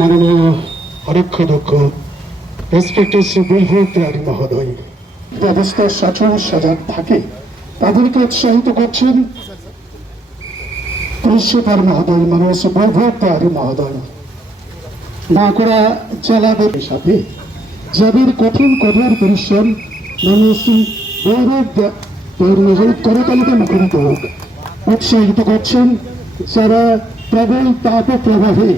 মাননীয় অধ্যক্ষ রেসপেক্টেড শ্রী বুলবুল তিওয়ারি মহোদয়। ব্যবস্থা সচল সজাগ থাকে। তাদেরকে উৎসাহিত করছেন প্রিন্সিপাল মহোদয় মাননীয় শ্রী বুলবুল তিওয়ারি মহোদয়। বাঁকুড়া জেলাদের সাথে যাদের কঠিন কঠোর পরিশ্রম মাননীয় শ্রী গৌরব করতালিকা মুখরিত হোক। উৎসাহিত করছেন যারা প্রবল তাপ প্রবাহে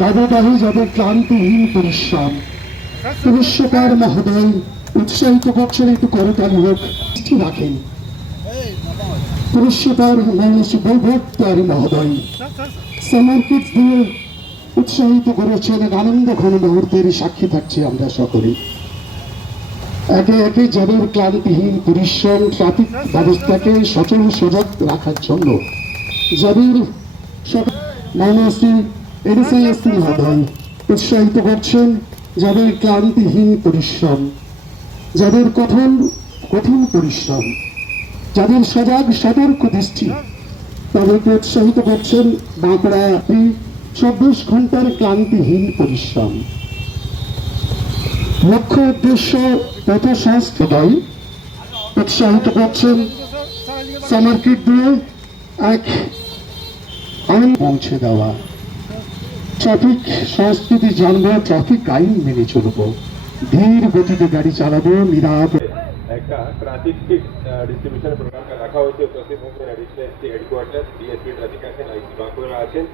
দাবদাহে যাদের ক্লান্তিহীন পরিশ্রম। পুরস্কার মহোদয়, উৎসাহিত করছেন একটু করতালি হোক রাখেন। পুরস্কার মানুষ বৈভব তার মহোদয় সমর্পিত দিয়ে উৎসাহিত করেছেন এক আনন্দ ঘন মুহূর্তের সাক্ষী থাকছি আমরা সকলে। একে একে যাদের ক্লান্তিহীন পরিশ্রম ট্রাফিক ব্যবস্থাকে সচল সজাগ রাখার জন্য যাদের মানসী এনএসআইএস মহোদয় উৎসাহিত করছেন যাদের ক্লান্তিহীন পরিশ্রম, যাদের কঠোর, কঠিন পরিশ্রম, যাদের সজাগ, সতর্ক দৃষ্টি। তাদেরকে উৎসাহিত করছেন বাঁকুড়া চব্বিশ ঘণ্টার ক্লান্তিহীন পরিশ্রম। লক্ষ্য উদ্দেশ্য পথ সংস্কৃতি উৎসাহিত করছেন সামার্কিট দিয়ে এক আইন পৌঁছে দেওয়া। ট্রাফিক সংস্কৃতি জানব, ট্রাফিক আইন মেনে চলবো। ধীর গতিতে গাড়ি চালাবো, নিরাপদ একটা ট্রাফিক কিট ডিস্ট্রিবিউশন প্রোগ্রামটা রাখা হয়েছে উপস্থিত অ্যাডিশনাল হেডকোয়ার্টার ডিএসপি ট্রাফিক আছেন আইসি বাঁকুড়া আছেন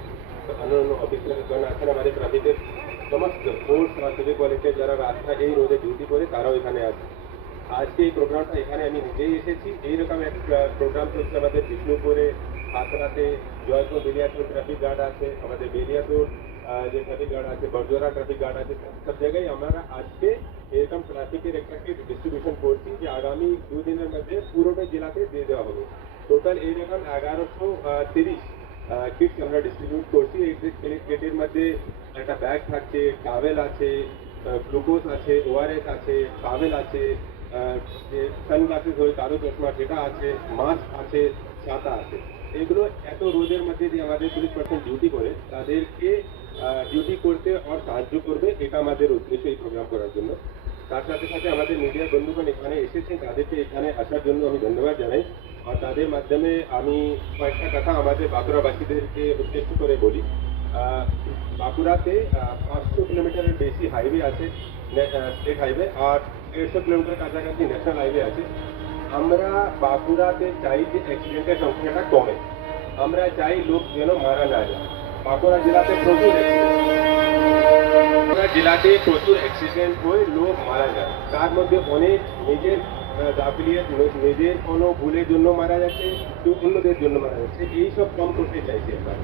অন্যান্য অফিসারগণ আছেন আমাদের ট্রাফিকের সমস্ত ফোর্স বা সিভিক ভলেন্টিয়ার যারা রাস্তা এই রোডে ডিউটি করে, তারাও এখানে আছে। আজকে এই প্রোগ্রামটা এখানে আমি নিজেই এসেছি। এইরকম প্রোগ্রাম চলছে আমাদের বিষ্ণুপুরে হাতরাতে জয়পুর ট্রাফিক গার্ড আছে, আমাদের যে ট্রাফিক গার্ড আছে বড়জোড়া ট্রাফিক গার্ড আছে সব জায়গায় আমরা আজকে এরকম ট্রাফিকের একটা কিট ডিস্ট্রিবিউশন করছি যে আগামী দুদিনের মধ্যে পুরোটা জেলাতে দিয়ে দেওয়া হবে টোটাল এইরকম এগারোশো তিরিশ কিটস আমরা ডিস্ট্রিবিউট করছি এই কিটের মধ্যে একটা ব্যাগ থাকছে টাওয়েল আছে গ্লুকোজ আছে ওআরএস আছে টাওয়েল আছে যে সানগ্লাসেস হয় কালো চশমা সেটা আছে মাস্ক আছে ছাতা আছে এগুলো এত রোদের মধ্যে যে আমাদের পুলিশ পার্সন ডিউটি করে তাদেরকে ডিউটি করতে আর সাহায্য করবে, এটা আমাদের উদ্দেশ্য এই প্রোগ্রাম করার জন্য। তার সাথে সাথে আমাদের মিডিয়া বন্ধুগণ এখানে এসেছেন, তাদেরকে এখানে আসার জন্য আমি ধন্যবাদ জানাই। আর তাদের মাধ্যমে আমি কয়েকটা কথা আমাদের বাঁকুড়াবাসীদেরকে উদ্দেশ্য করে বলি। বাঁকুড়াতে পাঁচশো কিলোমিটারের বেশি হাইওয়ে আছে স্টেট হাইওয়ে আর দেড়শো কিলোমিটার কাছাকাছি ন্যাশনাল হাইওয়ে আছে। আমরা বাঁকুড়াতে চাই যে অ্যাক্সিডেন্টের সংখ্যাটা কমে। আমরা চাই লোক যেন মারা না যায়। বাঁকুড়া জেলাতে প্রচুর। বাঁকুড়া জেলাতে প্রচুর অ্যাক্সিডেন্ট হয়ে লোক মারা যায়। তার মধ্যে অনেক নিজের গাফিলিয়াত নিজের কোনো ভুলের জন্য মারা যাচ্ছে কেউ অন্যদের জন্য মারা যাচ্ছে। এই সব কম করতে চাইছি আমরা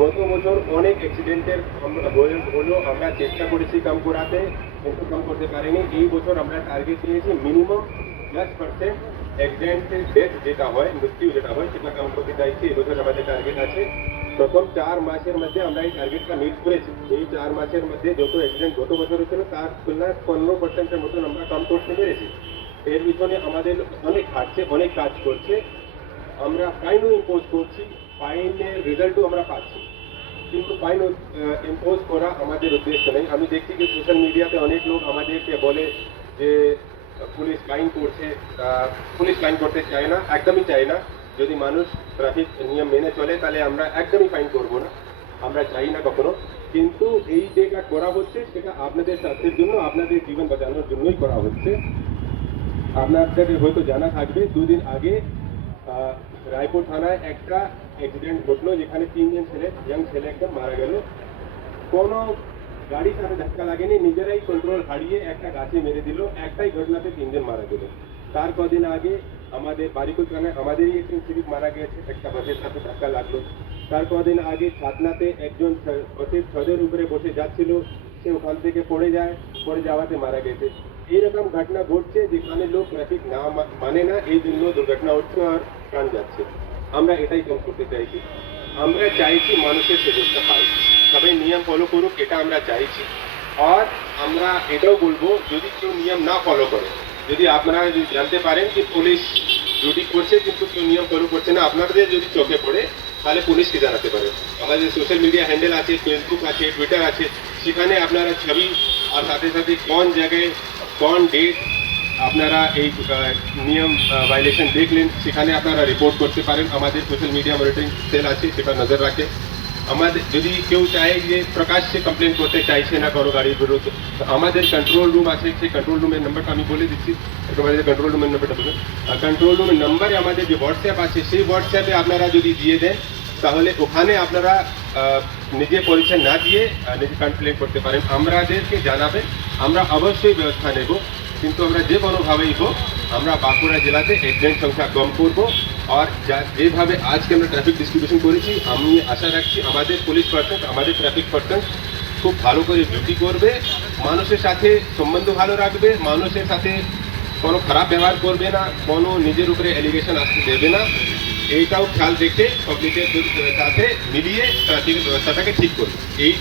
গত বছর অনেক অ্যাক্সিডেন্টের হলো আমরা চেষ্টা করেছি কম করাতে কিন্তু কম করতে পারিনি। এই বছর আমরা টার্গেট নিয়েছি মিনিমাম দশ পার্সেন্ট অ্যাক্সিডেন্টের ডেথ যেটা হয়, মৃত্যু যেটা হয়, সেটা কম করতে চাইছি। এবছর আমাদের টার্গেট আছে প্রথম চার মাসের মধ্যে আমরা এই টার্গেটটা মিট করেছি। এই চার মাসের মধ্যে যত অ্যাক্সিডেন্ট গত বছর হয়েছিল তার তুলনায় পনেরো পার্সেন্টের মতন আমরা কম করতে পেরেছি। এর পিছনে আমাদের অনেক খাটছে অনেক কাজ করছে। আমরা ফাইনও ইম্পোজ করছি ফাইনের রেজাল্টও আমরা পাচ্ছি। কিন্তু ফাইন ইম্পোজ করা আমাদের উদ্দেশ্য নেই। আমি দেখছি যে সোশ্যাল মিডিয়াতে অনেক লোক আমাদেরকে বলে যে, পুলিশ ফাইন করছে পুলিশ ফাইন করতে চায় না, একদমই চায় না। যদি মানুষ ট্রাফিক নিয়ম মেনে চলে, তাহলে আমরা একদমই ফাইন করব না। আমরা চাই না কখনো। কিন্তু এই যেটা করা হচ্ছে, সেটা আপনাদের স্বাস্থ্যের জন্য, আপনাদের জীবন বাঁচানোর জন্যই করা হচ্ছে। আপনাদের হয়তো জানা থাকবে, দুদিন আগে রায়পুর থানায় একটা অ্যাক্সিডেন্ট ঘটলো, যেখানে তিনজন ছেলে ইয়াং ছেলে একদম মারা গেল। কোনো গাড়ির সাথে ধাক্কা লাগেনি, নিজেরাই কন্ট্রোল হারিয়ে একটা গাছে মেরে দিল, একটাই ঘটনাতে তিনজন মারা গেল। তার কদিন আগে আমাদের বারিকুল থানায় আমাদেরই একজন সিভিক মারা গেছে একটা বাসের সাথে ধাক্কা লাগল। তার কদিন আগে ছাতনাতে একজন বাসের ছদের উপরে বসে যাচ্ছিল, সে ওখান থেকে পড়ে যায়, পড়ে যাওয়াতে মারা গেছে। এইরকম ঘটনা ঘটছে যেখানে লোক ট্রাফিক না মানে না, এই জন্য দুর্ঘটনা হচ্ছে আর প্রাণ যাচ্ছে। আমরা এটাই কম করতে চাইছি। আমরা চাইছি মানুষের সুযোগটা পাই। সবাই নিয়ম ফলো করুক, এটা আমরা চাইছি। আর আমরা এটাও বলব, যদি কেউ নিয়ম না ফলো করে যদি আপনারা জানতে পারেন যে পুলিশ ডিউটি করছে কিন্তু কেউ নিয়ম ফলো করছে না, আপনাদের যদি চোখে পড়ে, তাহলে পুলিশকে জানাতে পারেন আমাদের সোশ্যাল মিডিয়া হ্যান্ডেল আছে ফেসবুক আছে টুইটার আছে, সেখানে আপনারা ছবি আর সাথে সাথে কোন জায়গায় কোন ডেট আপনারা এই নিয়ম ভাইলেশন দেখলেন, সেখানে আপনারা রিপোর্ট করতে পারেন। আমাদের সোশ্যাল মিডিয়া মনিটরিং সেল আছে, সেটা নজর রাখে। আমাদের যদি কেউ চায় যে প্রকাশ্যে কমপ্লেন করতে চাইছে না কোনো গাড়ির বিরুদ্ধে তো আমাদের কন্ট্রোল রুম আছে সেই কন্ট্রোল রুমের নাম্বারটা আমি বলে দিচ্ছি। একটু আমাদের কন্ট্রোল রুমের নাম্বারটা বলুন। কন্ট্রোল রুমের নাম্বারে আমাদের যে হোয়াটসঅ্যাপ আছে সেই হোয়াটসঅ্যাপে আপনারা যদি দিয়ে দেন তাহলে ওখানে আপনারা আহ, নিজে পরিচয় না দিয়ে আহ, নিজে কমপ্লেন করতে পারেন। আমাদেরকে জানাবেন আমরা অবশ্যই ব্যবস্থা নেব। কিন্তু আমরা যে কোনোভাবেই হোক আমরা বাঁকুড়া জেলাতে অ্যাক্সিডেন্ট সংখ্যা কম করব। আর যা, যেভাবে আজকে আমরা ট্রাফিক ডিস্ট্রিবিউশন করেছি, আমি আশা রাখছি আমাদের পুলিশ পার্সন আমাদের ট্রাফিক পার্সন খুব ভালো করে ডিউটি করবে, মানুষের সাথে সম্বন্ধ ভালো রাখবে, মানুষের সাথে কোনো খারাপ ব্যবহার করবে না, কোনো নিজের উপরে অ্যালিগেশন আসতে দেবে না। এইটাও খেয়াল রেখে পাবলিকের সাথে মিলিয়ে ট্রাফিক ব্যবস্থাটাকে ঠিক করবে। এই